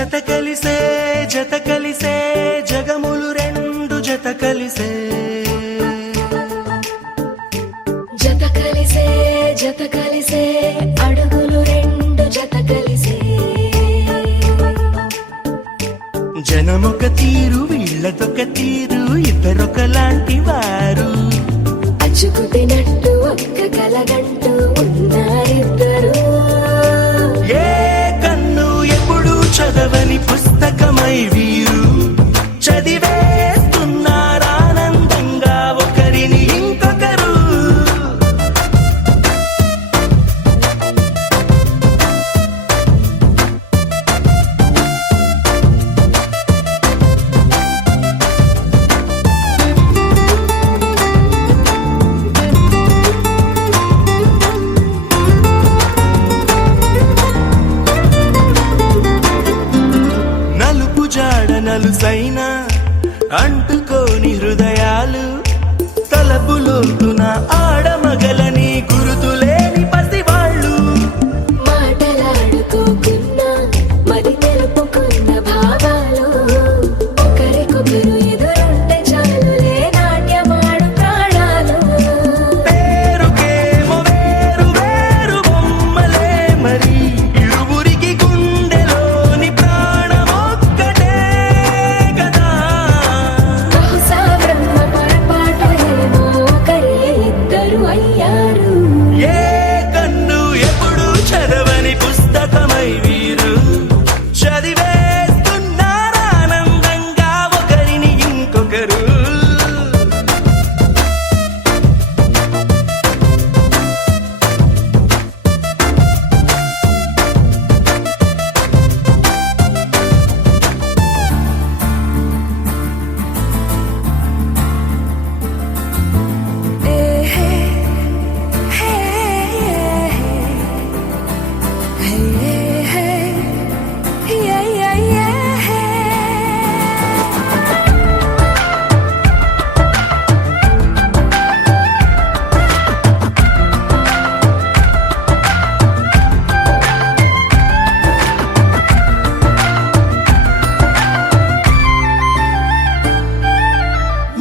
జత కలిసే జగములు రెండు జత కలిసే అడుగులు రెండు జత కలిసే జనమొక తీరు వీళ్ళదొక తీరు ఇద్దరొకలాంటి వారు అచ్చుకు తినట్టు ఒక్క కలగంటూ ఉన్నారిద్దరు ఏ కన్ను ఎప్పుడు చదవని పుస్తకమై వీరు చదివేస్తున్నారానందంగా ఒకరిని ఇంకొకరు నలుసైనా అంటుకోని హృదయాలు తలపులోతున ఆడమగలని గురుతులేని పసివాళ్ళు మాటలాడుకోకున్నా మరి తెలుపుకున్న భావాలు ఒకరికొకరు ఎదురుంటే చాలులే నాట్యమాడు ప్రాణాలు పేరుకేమో వేరు వేరు బొమ్మలే మరి ఇరువురికి గుండెలోని ప్రాణమొక్కటే కదా బహుశా బ్రహ్మ పొరపాటు ఏమో ఒకరే ఇద్దరు అయ్యారు ఏ కన్ను ఎప్పుడు చదవని పుస్తకమై వీరు చదివేస్తున్నారానందంగా ఒకరిని ఇంకొకరు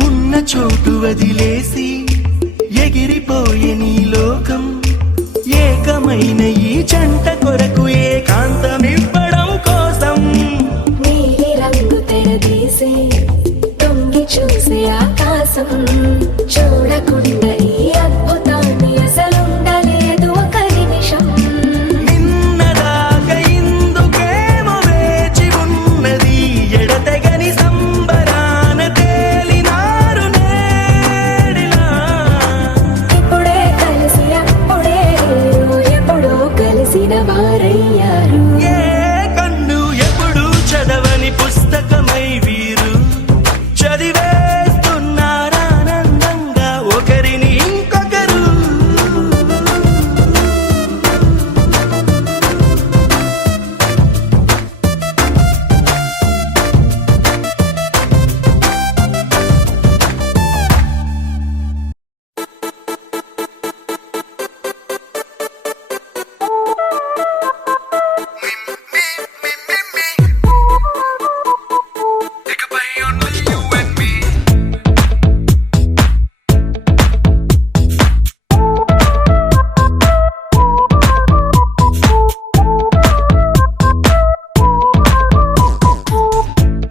ఉన్న చోటు వదిలేసి ఎగిరిపోయే నీ లోకం ఏకమైన ఈ జంట కొరకు ఏకాంతమివ్వడం కోసం నీలి రంగు తెరదీసే తొంగి చూసే ఆకాశం చూడకుండా ఈ అద్భుతాన్ని అసలుండలేదు ఒక నిమిషం నిన్నదాకా ఇందుకేమో వేచి ఉన్నది ఎడతెగని సంబరాన తేలినారు నేడిలా ఇప్పుడే కలిసి అప్పుడే ఎప్పుడో కలిసిన వారయ్యారు ఏ కన్ను ఎప్పుడు చదవని పుస్తకమై వీరు చదివేస్తున్నారానందంగా ఒకరిని ఇంకొకరు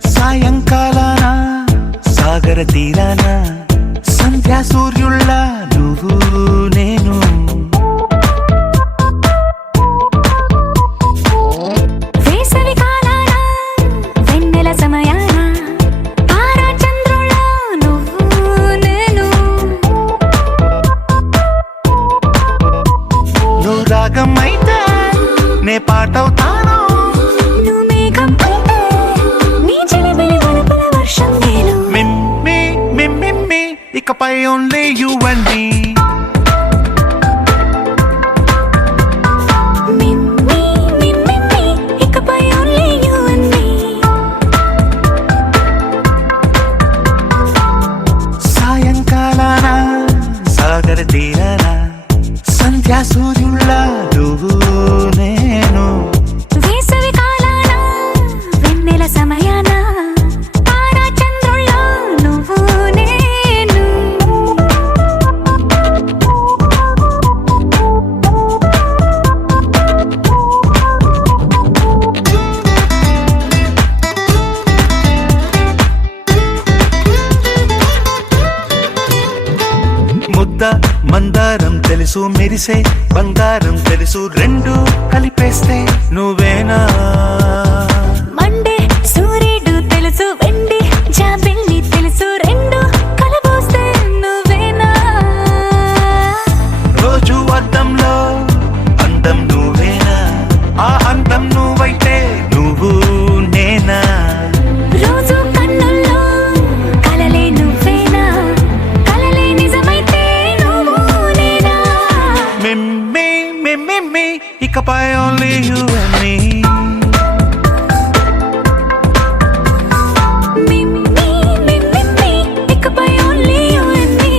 సాయంకాలాన సాగర తీరాన సంధ్యా సూర్యుళ్ళ నువ్వు నేను వేసవి కాలాన వెన్నెల సమయాన తారా చంద్రుల నువ్వు నేను నువ్వు రాగం అయితే నే పాటవుతాను నువ్వు మేఘం అయితే నీ చిలిబిలి వలపుల వర్షం నేను మిమ్మి మిమ్మి ఇకపై ఓన్లీ యు అండ్ మీ మిమ్మి మిమ్మి ఇకపై ఓన్లీ యు అండ్ మీ సాయంకాలాన సాగర తీరాన సంధ్యా సూర్యుళ్ళ నువ్వు నేను వేసవి కాలాన తెలుసు మెరిసే బంగారం తెలుసు రెండు కలిపేస్తే నువ్వేనా మండే సూర్యుడు తెలుసు వెండి జాబిల్లి తెలుసు రెండు కలబోస్తే నువ్వేనా రోజు అద్దంలో అందం నువ్వేనా ఆ అందం నువ్వైతే నువ్వు నేనా రోజు కన్నుల్లో కలలే నువ్వేనా కలలే నిజమైతే నువ్వు నేనా me ఇకపై only you and me ఇకపై only you and me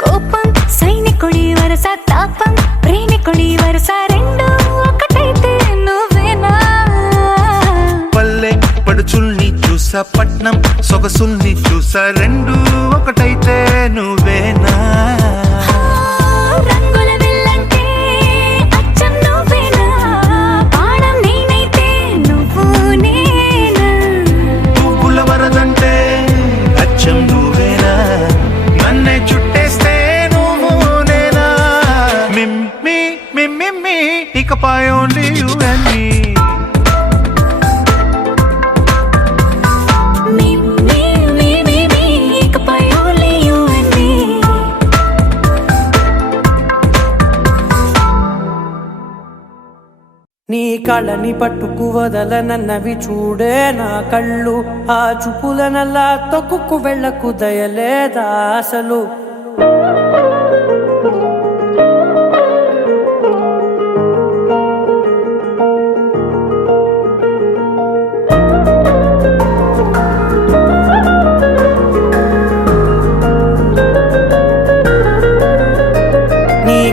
కోపం సైనికుడి వరస తాపం ప్రేమికుడి వరస రెండు ఒకటైతే నువ్వేనా పల్లె పడుచుల్ని చూసా పట్నం సొగసుల్ని చూసా రెండు ఒకటైతే నువ్వేనా రంగుల విల్లంటే అచ్చం నువ్వేనా బాణం నేనైతే నువ్వు నేనా పువ్వుల వరదంటే అచ్చం నువ్వేనా నన్నే చుట్టేస్తే నువ్వు నేనా మిమ్మి ఇకపై only you and me ఇకపై only you and me నీ కళ్ళని పట్టుకు వదలనన్నవి చూడే నా కళ్ళు ఆ చూపులనల్లా తొక్కుకు వెళ్ళకు దయలేదా అసలు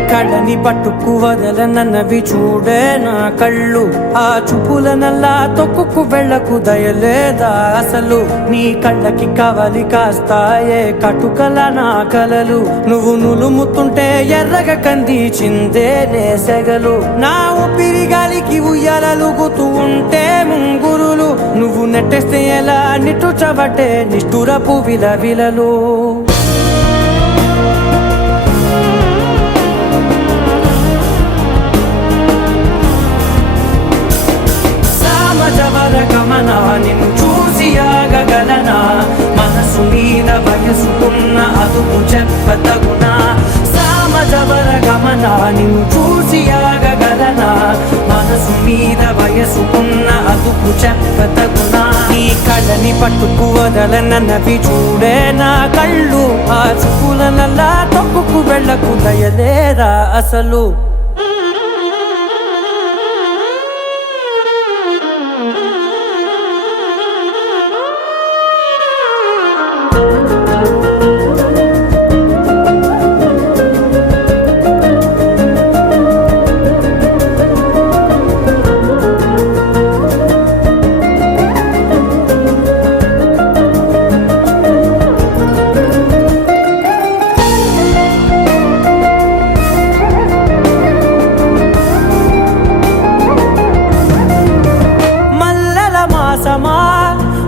కళ్ళని పట్టుకు వదలనన్నవి చూడే నా కళ్ళు ఆ చూపులనల్లా తొక్కుకు వెళ్ళకు దయలేదా అసలు నీ కళ్ళకి కవలి కాస్తాయే కటుకల నా కలలు నువ్వు నులుముతుంటే ఎర్రగ కంది చిందే నేసెగలు నా ఊపిరి గాలికి ఉయ్యాలలుగుతూ ఉంటే ముంగురులు నువ్వు నెట్టేస్తే ఎలా నిట్టుచబట్టే నిష్ఠురపు విలవిలలు గమన నిన్ను చూసి ఆగగలనా మనసు మీద వయసుకున్న అదుపు చెప్పతగునా సామజవర గమన నిన్ను చూసి ఆగగలనా మనసు మీద వయసుకున్న అదుపు చెప్పతగునా నీ కళ్ళని పట్టుకు వదలనన్నవి చూడే నా కళ్ళు ఆ చూపులనల్లా తొక్కుకు వెళ్ళకు దయలేరా అసలు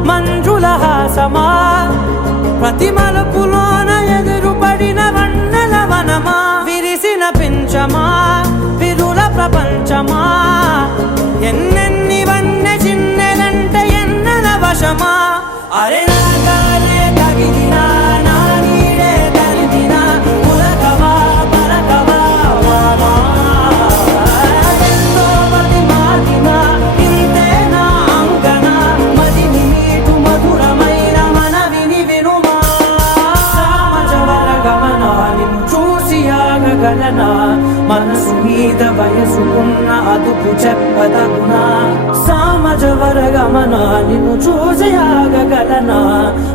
మంజుల హాసమా ప్రతి మలుపులోన ఎదురుపడిన వన్నెల వనమా విరిసిన పించమా విరుల ప్రపంచమా ఎన్నెన్ని వన్నె చిన్నెలంటే ఎన్నెల వశమా అరే నాగాలే తగిలినా నా నీడే తరిదినా పులకవా పలకవా వామా ఎంతో మతి మాటినా ఇంతేనా అంకన మదిని నీటు మధురమైన మనవిని వినుమా సామజవర గమన నిన్ను చూసి ఆగగలనా మనసు మీద వయసుకున్న అదుపు చెప్పదగునా సామజవర గమన నిన్ను చూసి ఆగగలనా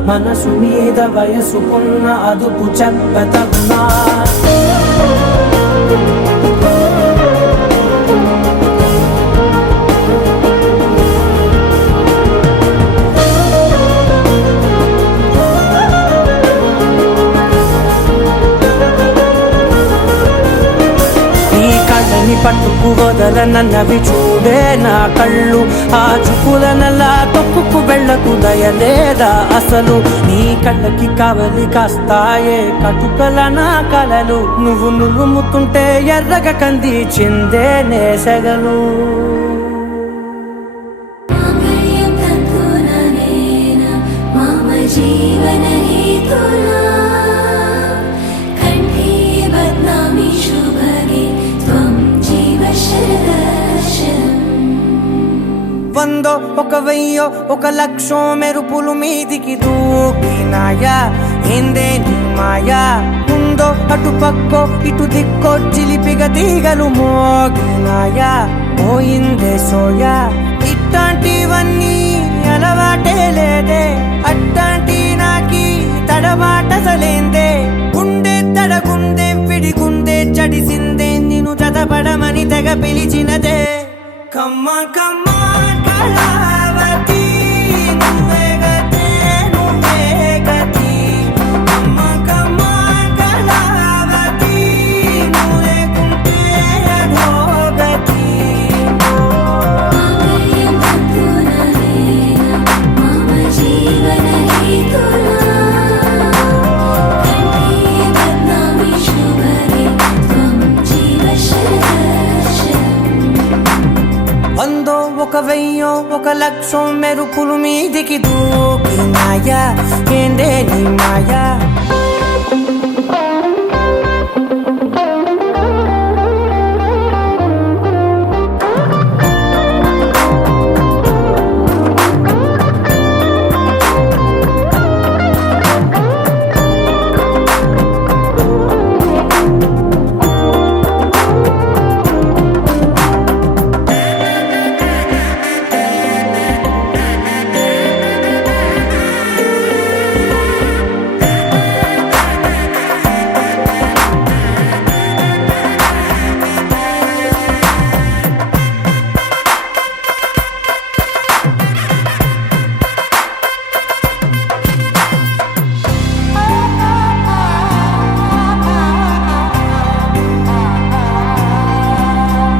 మనసు మీద వయసుకున్న అదుపు చెప్పదగునా వదలనన్నవి చూడే నా కళ్ళు. ఆ చూపులనలా తొక్కుకు వెళ్ళకు దయలేదా అసలు? నీ కళ్ళకి కావలి కాస్తాయే కటుకల నా కలలు. నువ్వు నులుముతుంటే ఎర్రగ కంది చిందే నేసగలు. जीवन हेतुना कंठे बदनामी शुभगे त्वं जीव शरदर्शनम्. వందో ఒక వెయ్యో ఒక లక్షో మెరుపులు మీదికి దూకినాయా ఏందే నీ మాయా? ఉందో అటు పక్కో ఇటు దిక్కో చిలిపిగా తీగలు మోగినాయా? పోయిందే సోయా ఇట్లాంటివన్నీ అలవాటే లేదే. అట్లాంటి నాకి తడబాటసలేందే. గుండె తడగుందే విడిగుందే చడిసిందే నిన్ను చదపడమని తెగ పిలిచినదే. కమ్మ కమ్మ కళావతి నువ్వే గతే నువ్వే గతి. కమ్మ కమ్మ కళావతి నువ్వు లేకుంటే అధోగతి. जीवन हेतुना कंठे बदनामी शुभगे त्वं जीव शरदर्शनम्. వందో ఒక వెయ్యో ఒక లక్షో మెరుపులు మీదికి దూకినాయా ఏందే నీ మాయా?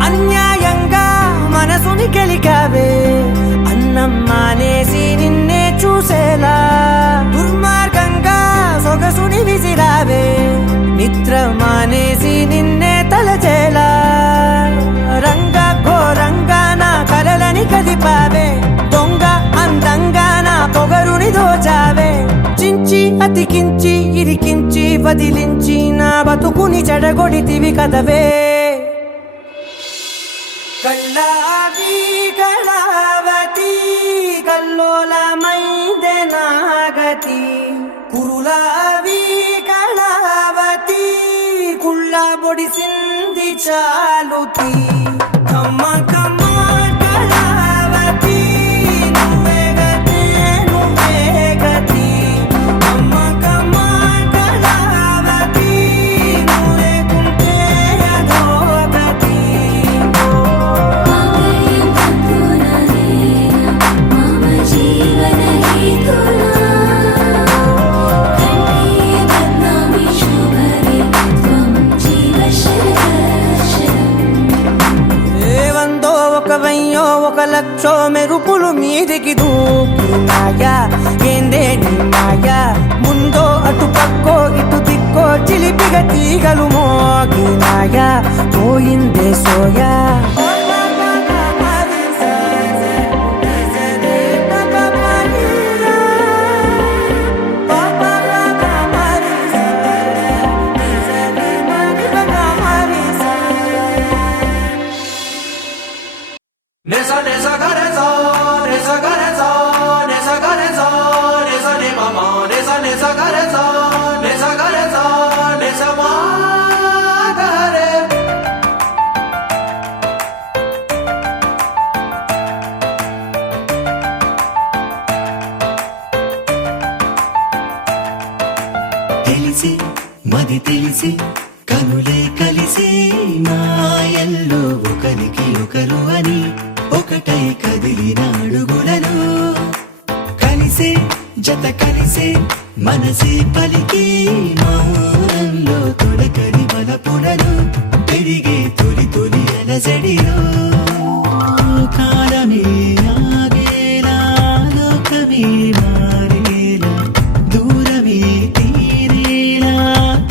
అన్యాయంగా మనసుని గెలికావే అన్నం మానేసి నిన్నే చూసేలా. దుర్మార్గంగా సొగసుని విసిరావే నిద్ర మానేసి నిన్నే తలచేలా. రంగ ఘోరంగా నా కలలని కదిపావే. దొంగ అందంగా నా పొగరుని దోచావే. చించి అతికించి ఇరికించి వదిలించి నా బతుకుని చెడగొడితివి కదవే. కళ్ళావి కళావతి కల్లోలమైందే నాగతి. కురులావి కళావతి కుళ్ళ బొడిసింది చాలుతి. కమ్మ కమ్మ కళావతి నువ్వే గతే నువ్వే గతి. కమ్మ కమ్మ కళావతి నువ్వు లేకుంటే అధోగతి. जीवन हेतुना कंठे बदनामी शुभगे त्वं जीव शरदर्शनम्. వందో ఒక వెయ్యో ఒక లక్షో మెరుపులు మీదికి దూకినాయా ఏందే నీ మాయా? ముందో అటు పక్కో ఇటు దిక్కో చిలిపిగా తీగలు మోగినాయా? పోయిందే soya. Nessa nessa gareza, nessa gareza, nessa gareza, nessa ne mama, nessa nessa gareza, nessa gareza, nessa magare. తెలిసి మది తెలిసి కనులే కలిసి మాయల్లో ఒకరికి ఒకరు అని ఒకటై కదిలిన అడుగులలో కలిసే జత కలిసే మనసే పలికి మౌనంలో తొడకని బలపులను పెరిగే తొలి తొలి అల అలజడిలో కాలమే ఆగేలా లోకమే మారేలా దూరమే తీరేలా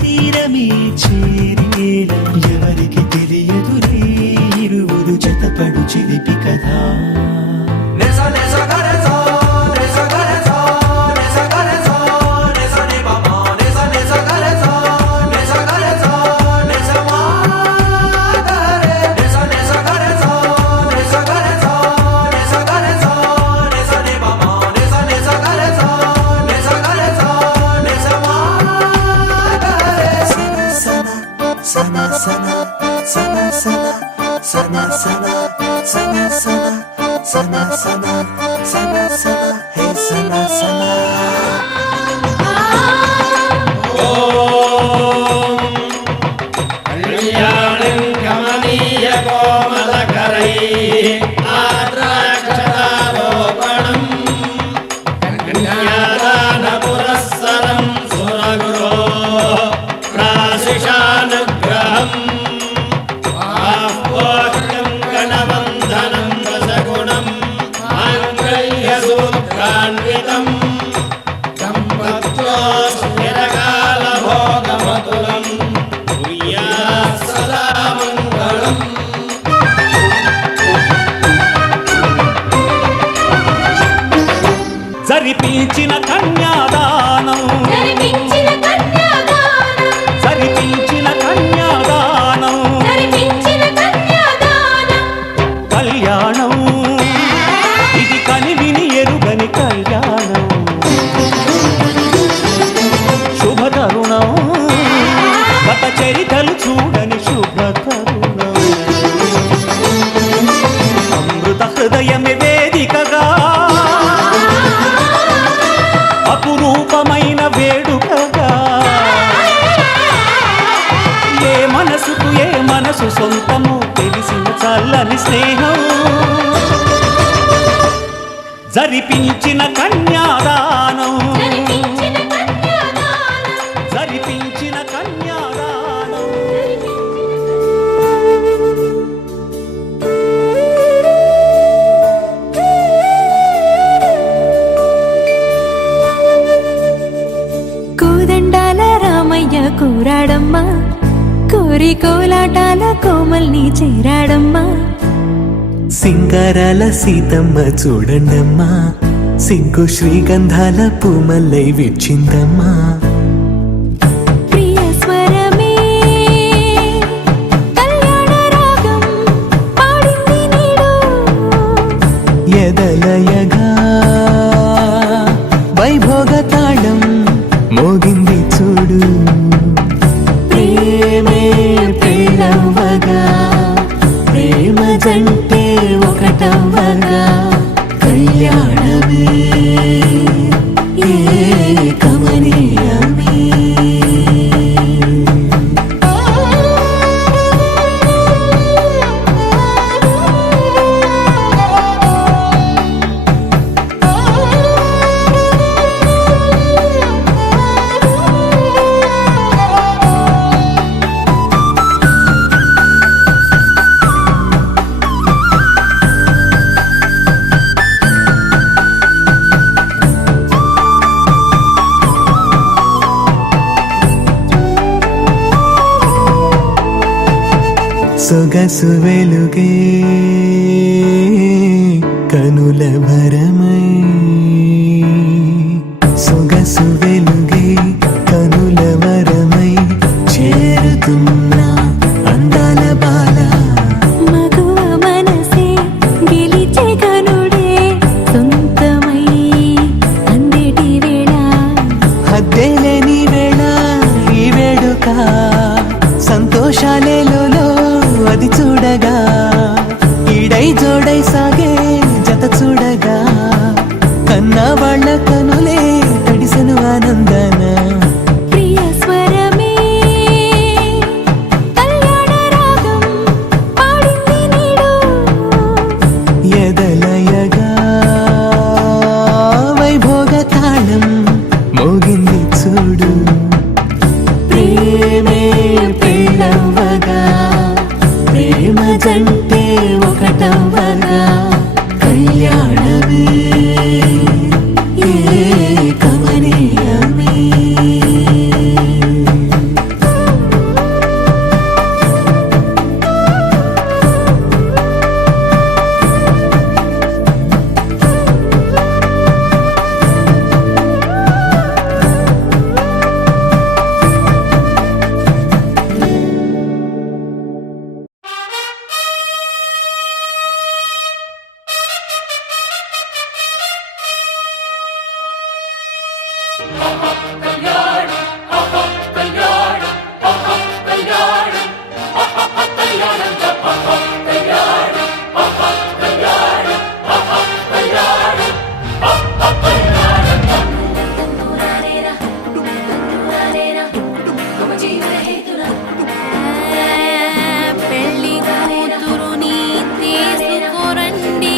తీరమే చేరేలా ఎవరికి తెలియదులే ఇరువురు జతపడు చిలిపి కథ Sana sana sana sana sana sana sana sana sana sana sana sana hey sana sana కళ్యాణం గమనీయ కోమలకరై ఆద్రాక్షరారోపణం కన్యాదాన పురస్సరం సురగురో ప్రాశిషానుగ్రహం ఆహ్వాక్యం గణవందనం రసగుణం మాంగళ్యసూత్రాన్వితం సంపత్తో స్థిరకాల భోగమతులం భూయాత్ సదా మంగళం. జరిపించిన కన్యాదానం జరిపించిన కన్యాదానం జరిపించిన కన్యాదానం జరిపించిన కన్యాదానం కళ్యాణం ఇది కనివిని ఎరుగని కళ్యాణం శుభతరుణం గత చరితలు చూడని శుభతరుణం అమృత హృదయమే వేదికగా అపురూపమైన వేడుకగా ఏ మనసు సొంతము తెలిసిన చల్లని స్నేహం జరిపించిన కన్యాదానం జరిపించిన కన్యాదానం జరిపించిన కన్యాదానం కోదండాల రామయ్య కూరాడమ్మా కోరి కోలాటాల కోమల్ని చేరాడమ్మా సింగారాల సీతమ్మ చూడండమ్మా సింకు శ్రీగంధాల పూమల్లై విచ్చిందమ్మా ప్రియ స్వరమే కళ్యాణ రాగం పాడింది నీడు ఎదలయగా వైభోగ తాళం మోగింది చూడు ప్రేమే పెళ్ళవగా ప్రేమ జంటే ఒకటవ్వగా కళ్యాణమే కమనీయమే సొగసు వెలుగే కనుల భరమై సొగసు వెలుగే కనుల వరమై చేరుతున్న అందాల బాల మగువ మనసే గెలిచే కనుడే సొంతమై అందేటి వేళ హద్దేలేని వేళ ఈ వేడుక సంతోషాలేలో అది చూడగా ఈడై జోడై సాగే జత చూడగా పెళ్లి కూతురుని తీసుకురండి.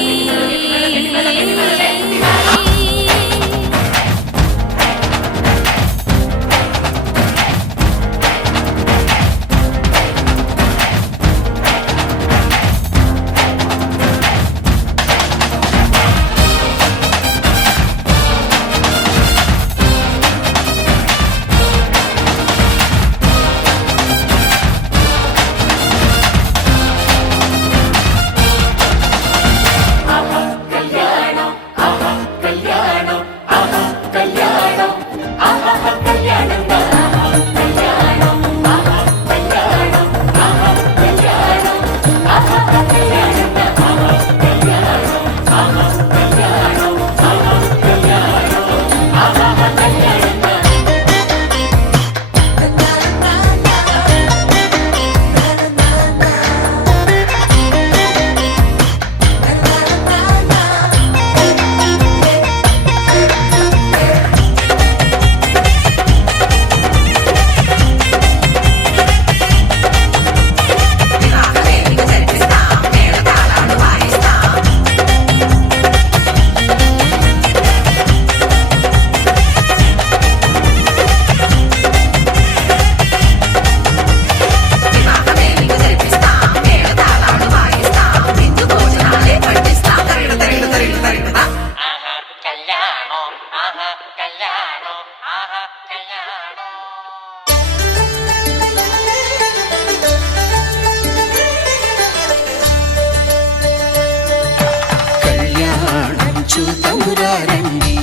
కళ్యాణం చూతమురారండి,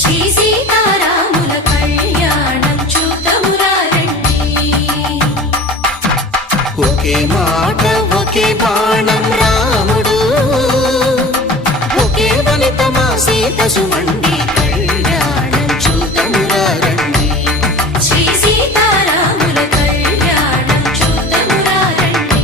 శ్రీ సీతారాముల కళ్యాణం చూతమురారండి. ఒకే మాట ఒకే బాణం రాముడు, ఒకే వనిత మా సీత సుమండి. కళ్యాణం చూతమురారండి, శ్రీ సీతారాముల కళ్యాణం చూతమురారండి.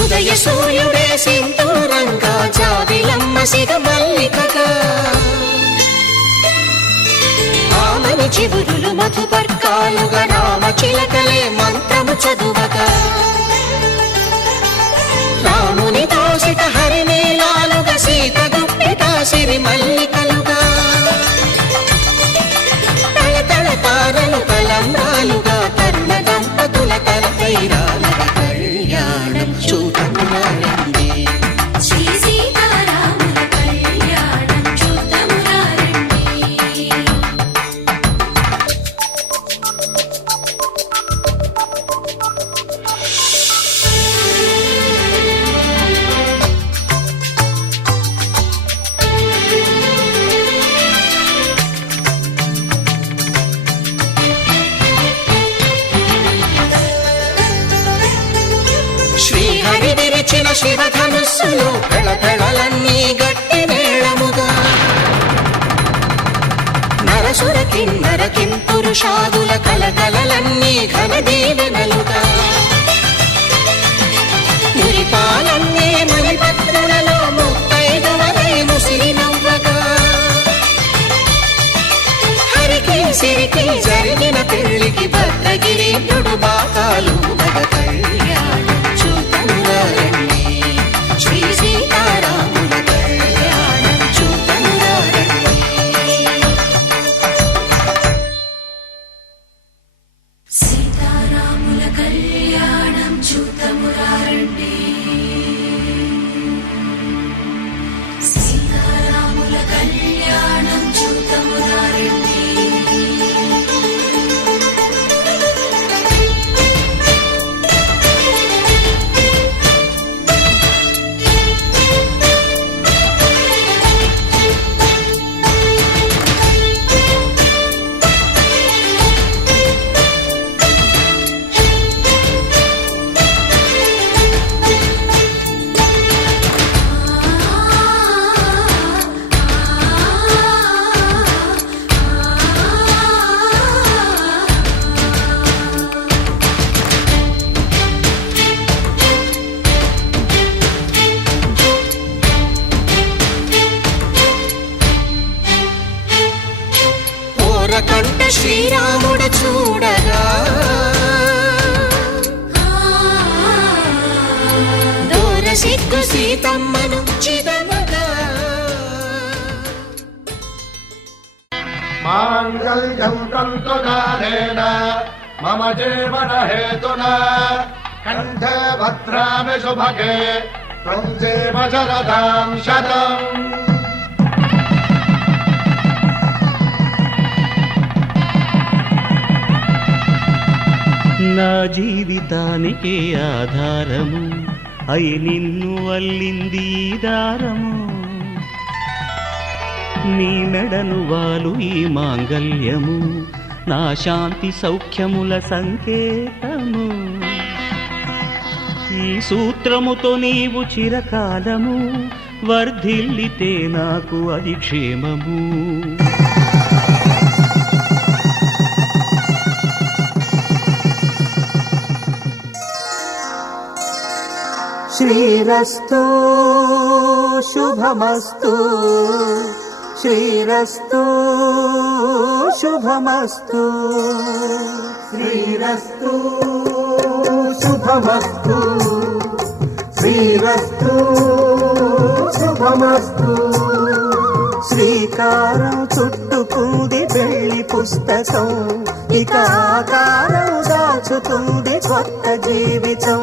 ఉదయ సూర్యుడే సింధూరంగా, జాబిలమ్మ సిగ మల్లికగా, ఆమని చివురులు మధుపర్కాలుగా, రామ చిలకలే మంత్రము చదువగా, రాముని దోసిట హరినీలాలుగా, సీత గుప్పిట సిరి మల్లికలుగా, తళతళ తారలు తలంబ్రాలుగా, తరుణ దంపతుల తలపైరాలుగా. కళ్యాణం చూతమురారండి, శ్రీ సీతారాముల కళ్యాణం చూతమురారండి. శ్రీహరి విరిచిన శివధనుస్సులు, కళకళలన్నీ గట్టి మేళముగా, నరసుర కిన్నర కింపురుషాదుల కలకలలన్నీ ఘన దీవెనలుగా, మురిపాలన్నీ మణిపత్రులలో ముత్తైదువలై ముసిరి నవ్వగా, హరికి సిరికి జరిగిన పెళ్లికి భద్రగిరీంద్రుడు బాకాలు మగ. కళ్యాణం చూతమురారండి, శ్రీ సీతారాముల కళ్యాణం చూతమురారండి. సీతారాముల కళ్యాణం చూతమురారండి. సీతమ్మను చిదమగా మాంగళ్యం తంతునానేన మమ జీవన హేతునా కంఠే భద్రామి శుభగే త్వం జీవ శరదాం శతం. నా జీవితానికి ఆధారము అయి నిన్ను అల్లింది ఈ దారము. నీ మెడను వాలు ఈ మాంగల్యము నా శాంతి సౌఖ్యముల సంకేతము. ఈ సూత్రముతో నీవు చిరకాలము వర్ధిల్లితే నాకు అది క్షేమము. శ్రీరస్తు శుభమస్తు శ్రీరస్తు శుభమస్తు శ్రీరస్తు శుభమస్తు శ్రీరస్తు శుభమస్తు. శ్రీకారం చుట్టుకుంది పెళ్లి పుస్తకం ఇక ఆకారం దాచుతుంది కొత్త జీవితం.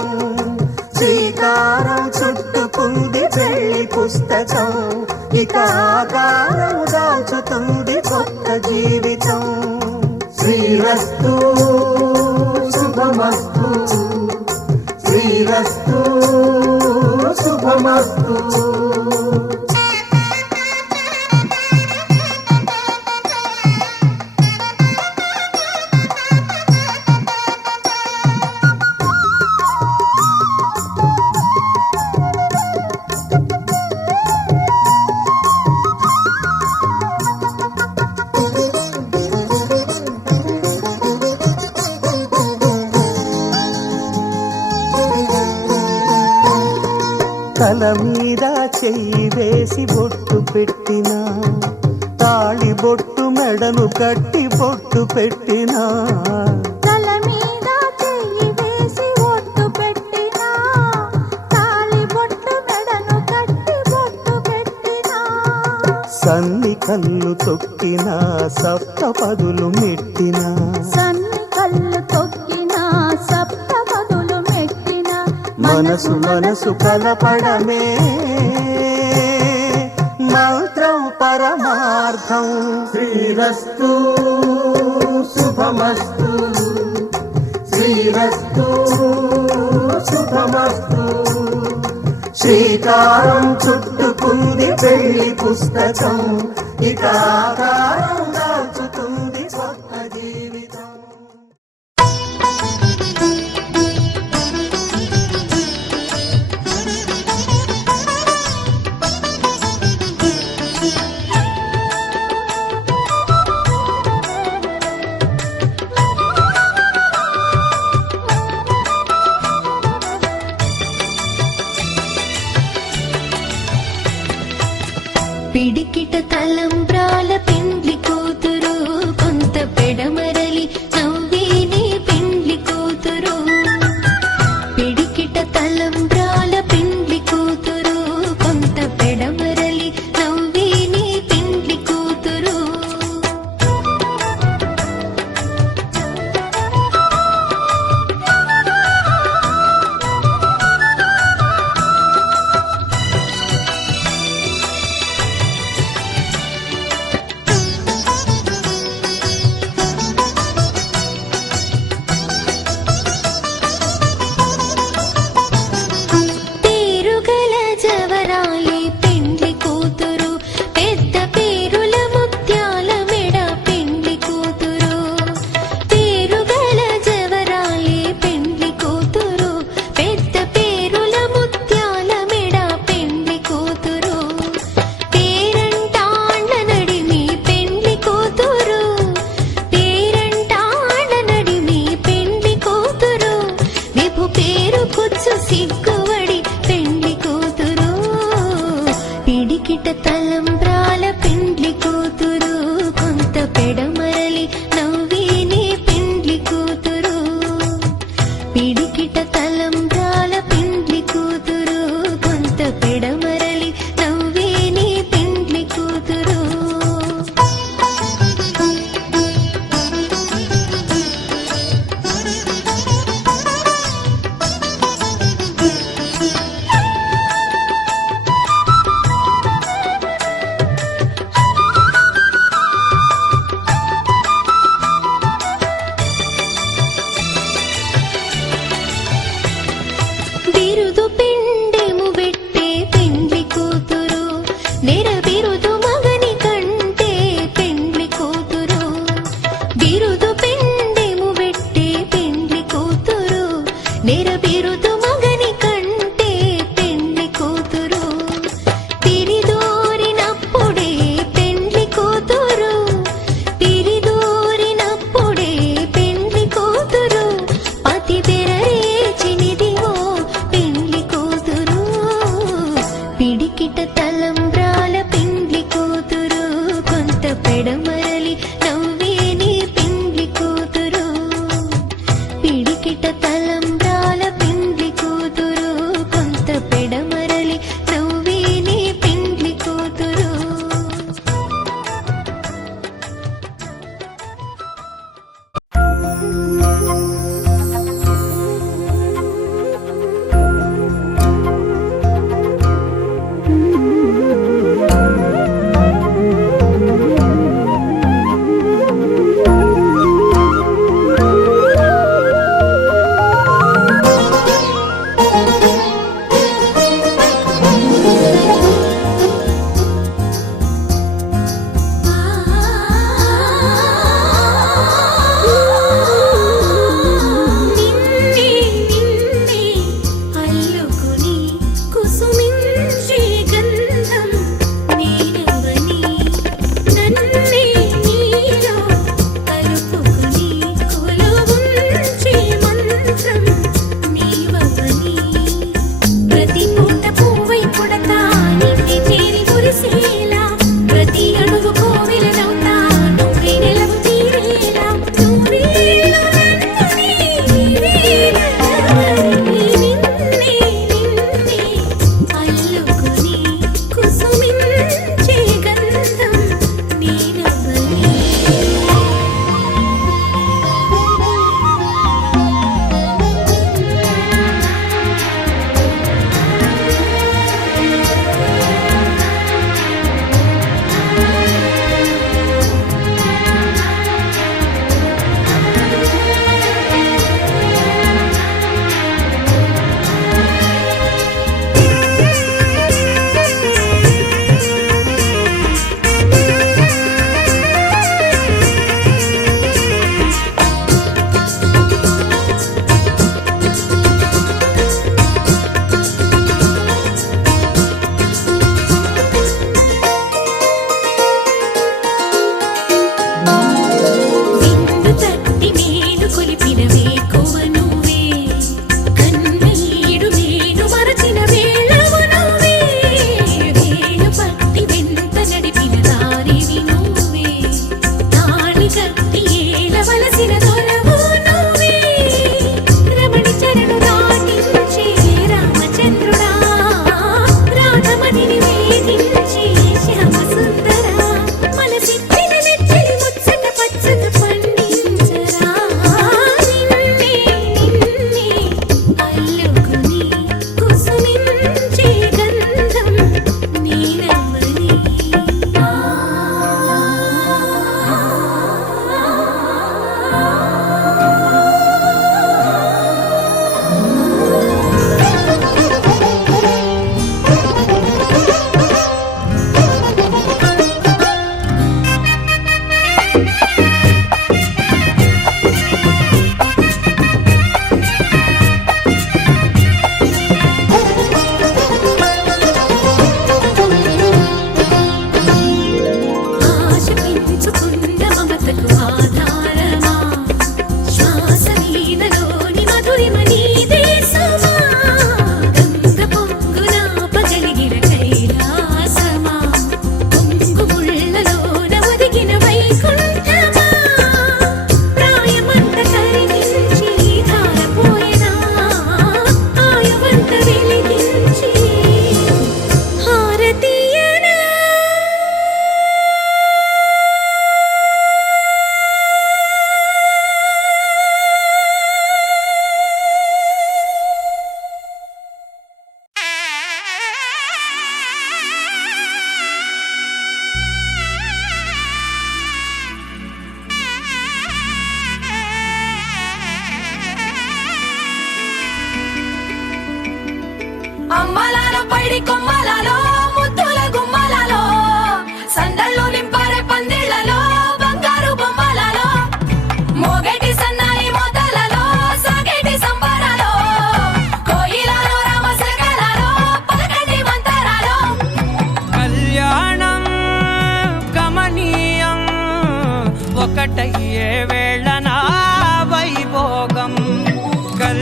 శ్రీకారం చుట్టుకుంది పెళ్లి పుస్తకం ఇక ఆకారం దాచుతుంది కొత్త జీవితం. శ్రీరస్తు శుభమస్తు శ్రీరస్తు శుభమస్తు. తల మీద చెయ్యి వేసి బొట్టు పెట్టినా తాళి బొట్టు మెడను కట్టి బొట్టు పెట్టినా. తల మీద చెయ్యి వేసి బొట్టు పెట్టినా తాళి బొట్టు మెడను కట్టి బొట్టు పెట్టినా. సన్ని కళ్ళు తొక్కినా సప్త పదులు మెట్టినా సన్ని కళ్ళు తొక్కినా సప్త పదులు మెట్టినా. మనసు మనసు కలపడమే మంత్రం పరమార్థం. శ్రీరస్తు శుభమస్తు శ్రీరస్తు శుభమస్తు. శ్రీకారం చుట్టుకుంది పెళ్లి పుస్తకం ఇక ఆకారం దాచుతుంది కొత్త జీవితం. పిడికిట తలంబ్రాల పెండ్లి కూతురు కొంత పెడమరలి నవ్వేని పెండ్లి కూతురు. పిడికిట తలంబ్రాల పెండ్లి కూతురు కొంత పెడమరలి నవ్వేని పెండ్లి కూతురు. పిడికిట తలంబ్రాల పెండ్లి కూతురు కొంత పెడ నెరవేరుతు మగని కంటే పెండ్లి కూతురు పిరిదోరినప్పుడే పెండ్లి కూతురు పిరిదోరినప్పుడే పెండ్లి కూతురు పతి పెరరేచినిదివో పెండ్లి కూతురు పిడికిట తలంబ్రాల పెండ్లి కూతురు కొంత పెడమరలి నవ్వే నీ పెండ్లి కూతురు పిడికిట తలంబ్రాల పెండ్లి కూతురు కొంత పెడమరలి నవ్వే నీ పెండ్లి కూతురు నిన్నే నిన్నే అల్లుకుని కుసుమించే గంధం నేనవని నన్నే నీలో కలుపుకుని కొలువుంచే మంత్రం నీవవని ప్రతి పూట పువ్వై పుడతా నిన్నే చేరి మురిసేలా ప్రతి అడుగు కోవెలనవుతా నువ్వే నెలవు తీరేలా నువ్వేలు నన్ను నిన్నే నిన్నే అల్లుకుని కుసుమించే గంధం నేనవని విందు తట్టి మేలు కొలిపిన వేకువ నువ్వే కన్నీడు నేను మరచిన వేళవు నువ్వే వేలు పట్టి వెంట నడిపిన దారివి నువ్వే తాళి కట్టి ఏలవలసిన దొరవు నువ్వే రమణి చరణు దాటించే రామచంద్రుడా రాధమణిని వేధించే శ్యామ సుందరా మనసిచ్చిన నెచ్చలి ముచ్చట పచ్చట పండించరా నిన్నే నిన్నే అల్లుకుని కుసుమించే గంధం నేనవని ఆశ పెంచుకున్న మమతకు ఆధారమా శ్వాస వీణలోని మధురిమ నీదే సుమా గంగ పొంగున పగలిగిన కైలాసమా పొంగు ముళ్ళలోన ఒదిగిన వైకుంఠమా ప్రాయమంత కరిగించి ధారపోయినా ఆయువంత వెలిగించి హారతీయనా అమ్మలాల పైడి కొమ్మలలో ముద్దుల గుమ్మలలో సందళ్ళు నింపారే పందిళ్లలో బంగారు బొమ్మలలో మోగేటి సన్నాయి మొదలలో సాగేటి సంబరాలో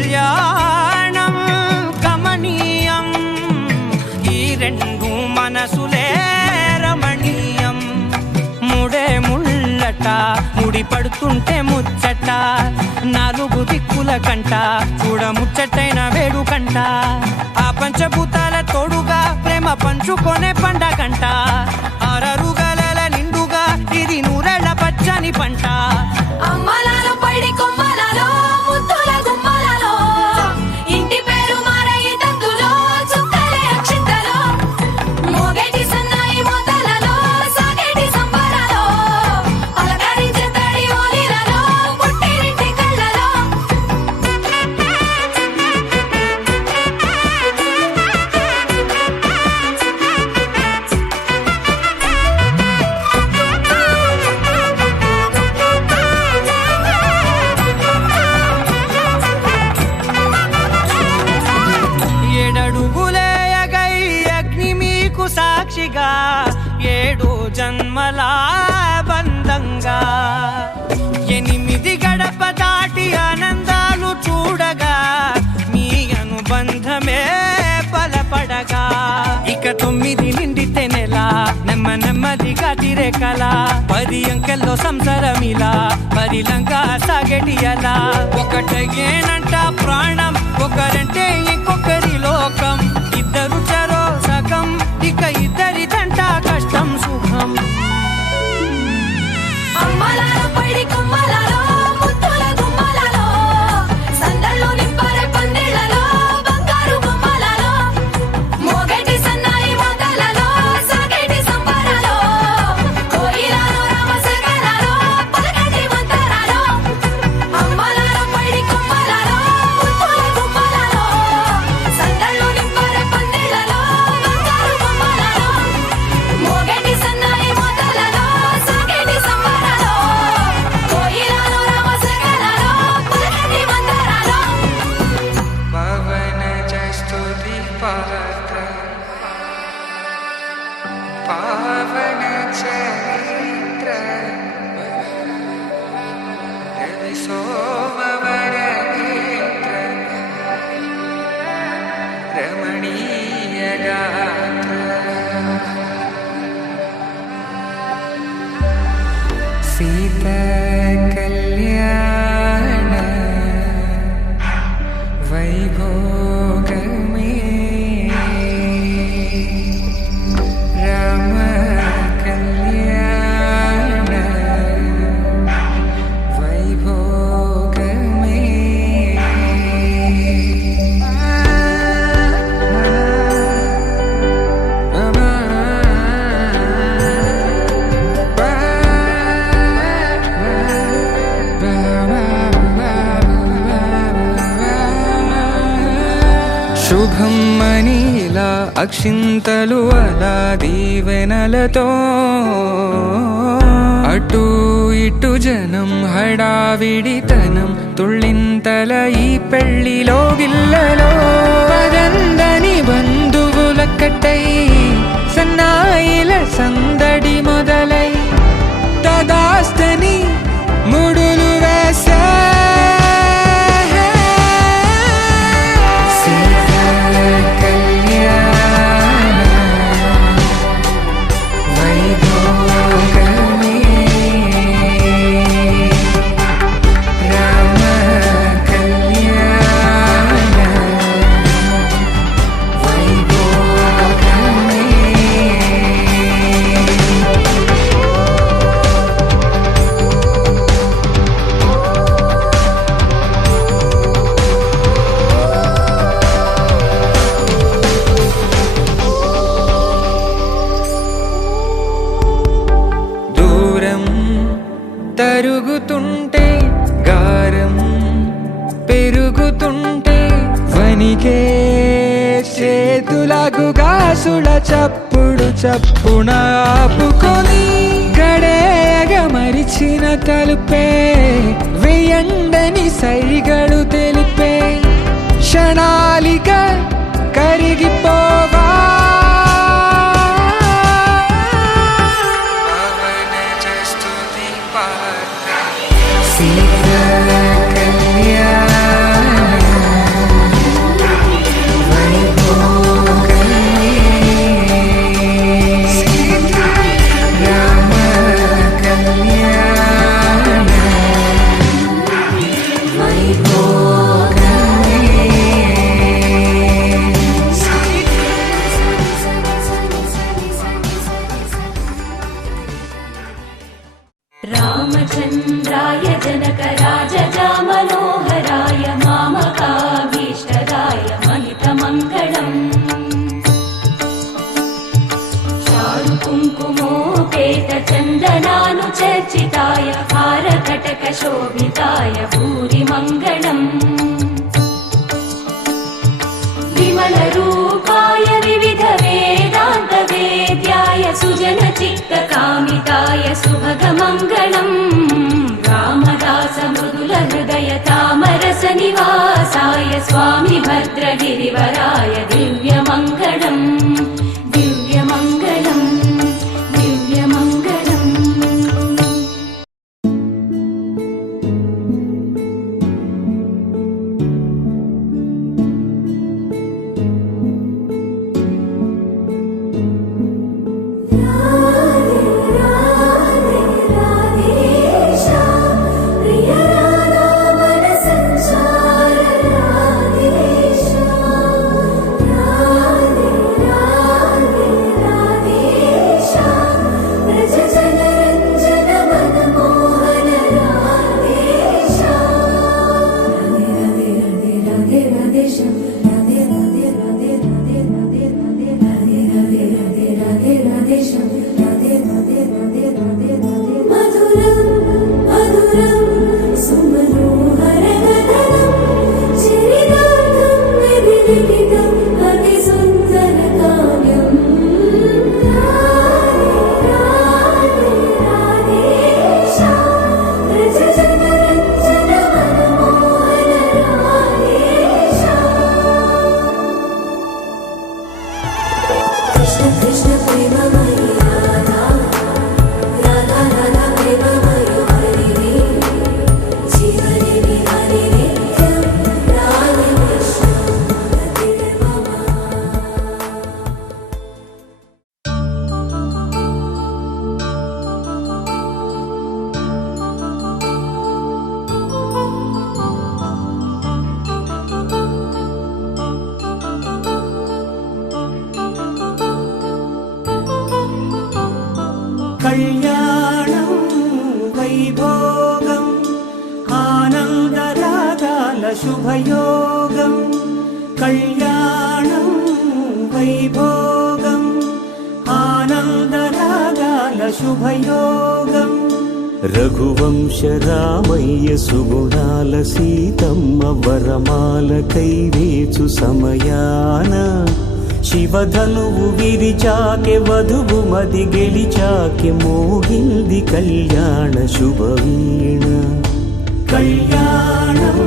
కళ్యాణం కమనీయం ఈ రెండు మనసులే రమణీయం ముడే ముళ్ళట ముడి పడుతుంటే ముచ్చట నాలుగు దిక్కుల కంట చూడ ముచ్చటైన వేడుకంట ఆ పంచభూతాల తోడుగా ప్రేమ పంచుకొనే పండగంట ఆరరుగల నిండుగా ఇది నూరెళ్ళ పచ్చని పంట అమ్మలాలో పడి కొమ్మలలో ముద్దుల గుమ్మలలో ఇంటి పేరు మారయి తందులో చుక్కలే అక్షింతలో మోగేటి సన్నాయి మోతలలో సాగేటి సంబరాలో పలకరించే తడి ఓలిలలో పుట్టినింటి కళ్ళలో ఏడడుగులేయగై అగ్ని మీకు సాక్షిగా 7 జన్మల బంధంగా 8 గడప దాటి ఆనందాలు చూడగా మీ అనుబంధమే బలపడగా ఇక 9 నిండితే నెల నెమ్మదిగా తిరేకల 10 అంకెల్లో సంసారమిలా పరిలంగా సాగేటి అలా ఒకటేనంట ప్రాణం ఒకరంటే ఇంకొకరి లోకం ఇద్దరు చరో సగం ఇక ఇద్దరిదంట కష్టం సుఖం అమ్మలాలో పడి కొమ్మలలో ముద్దుల గుమ్మలలో సందళ్ళు నింపరే పందిళ్ళలో బంగారు గుమ్మలలో మోగేటి సన్నాయి మోతలలో సాగేటి సంబరాలో కోయిలలో రామసగలలో పలకటి మంతరాలో అమ్మలాలో పడి కొమ్మలలో ముద్దుల గుమ్మలలో సందళ్ళు నింపరే పందిళ్ళలో బంగారు గుమ్మలలో మోగేటి సన్నాయి మోతలలో సాగేటి సంబరాలో కోయిలలో రామసగలలో పలకటి మంతరాలో పవన జస్తుతి పాత్ర పావన చరిత్ర రవి సోమవర నేత్ర రమణీయ గాత్ర సీత కళ్యాణ వైభోగమే రామ కళ్యాణ వైభోగమే శుభం మనీలా అక్షింతలు అలా దీవెనలతో అటు ఇటు జనం హడావిడితనం తుళ్ళింతల ఈ పెళ్లిలో గిల్లలో పదందని బంధువులక్కటై సన్నాయిల సందడి మొదలై తదాస్తని ముడులు వేసా తరుగుతుంటే గారం పెరుగుతుంటే వనికే చేతులకు గాసుల చప్పుడు చప్పున ఆపుకొని గడేగ మరిచిన తలుపే వేయండని సైగడు తెలిపే క్షణాలిక కరిగిపోవా కళ్యాణ विमलरूपाय विविध वेदान्त वेद्याय सुजन चित्तकामिताय सुभगमङ्गलम् रामदास मृदुल हृदय तामरस निवासाय स्वामी भद्रगिरिवराय दिव्यमङ्गलम् दिव्यमङ्गलम् दिव्यमङ्गलम् కళ్యాణం వైభోగం ఆనందరాగాల శుభయోగం కళ్యాణం వైభోగం ఆనందరాగాల శుభయోగం రఘువంశ రామయ్య సుగుణాల సీతమ్మ వరమాల కైవేచు సమయాన శివధనువు విరిచాకె వధువు మది గెలిచాకె మోగింది కళ్యాణ శుభవీణ కళ్యాణం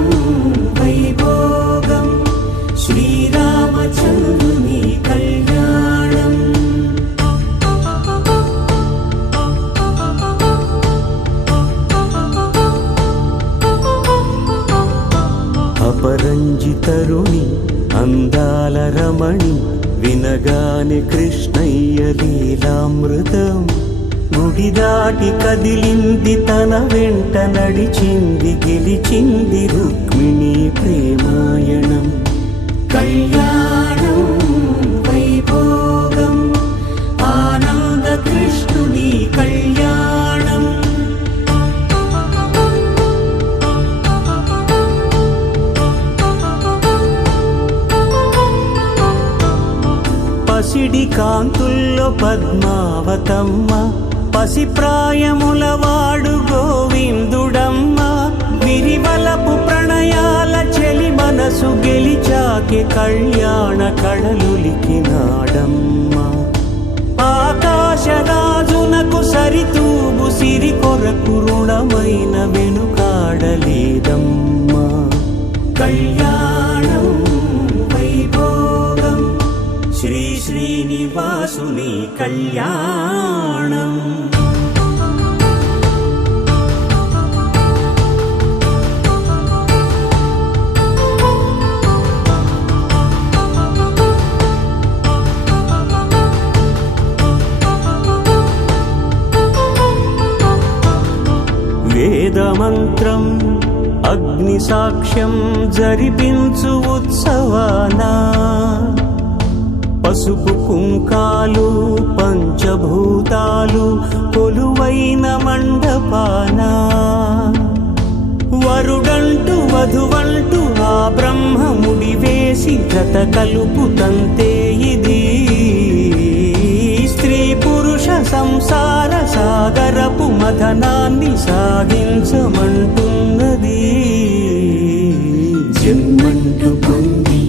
వైభోగం శ్రీరామచంద్రుని కళ్యాణం అపరంజి తరుణి అందాల రమణి వినగానే కృష్ణయ్య లీలామృతం గుడి దాటి కదిలింది తన వెంట నడిచింది గెలిచింది రుక్మిణి ప్రేమాయణం కళ్యాణం వైభోగం ఆనంద కృష్ణుని కళ్యాణం పసిడి కాంతుల్లో పద్మావతమ్మ పసిప్రాయముల వాడు గోవిందుడమ్మ విరివలపు ప్రణయాల చెలి మనసు గెలిచాకే కళ్యాణ కళలులికినాడమ్మ ఆకాశరాజునకు సరితూగు సిరి కొరకు రుణమైన వెనుకాడలేదమ్మా కళ్యాణం వైభోగం శ్రీ శ్రీనివాసుని కళ్యాణం వేదమంత్రం అగ్ని సాక్ష్యం జరిపించు ఉత్సవానా పసుపు కుంకాలు పంచభూతాలు కొలువైన మండపానా వరుడంటూ వధువంటూ ఆ బ్రహ్మముడి వేసి జత కలుపుతంతే ఇది స్త్రీ పురుష సంసార సాగరపు మథనాన్ని సాగించమంటున్నది జన్మంటూ పొంది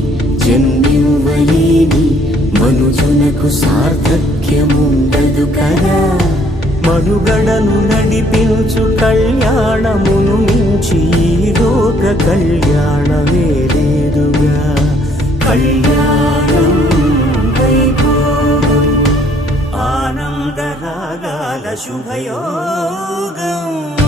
జన్మివ్వ లేని మనుజునకు సార్థక్యముండదు కదా. మనుగడను నడిపించు కళ్యాణమును మించి ఈ లోక కళ్యాణమే లేదుగా. కళ్యాణం వైభోగం ఆనందరాగాల శుభయోగం.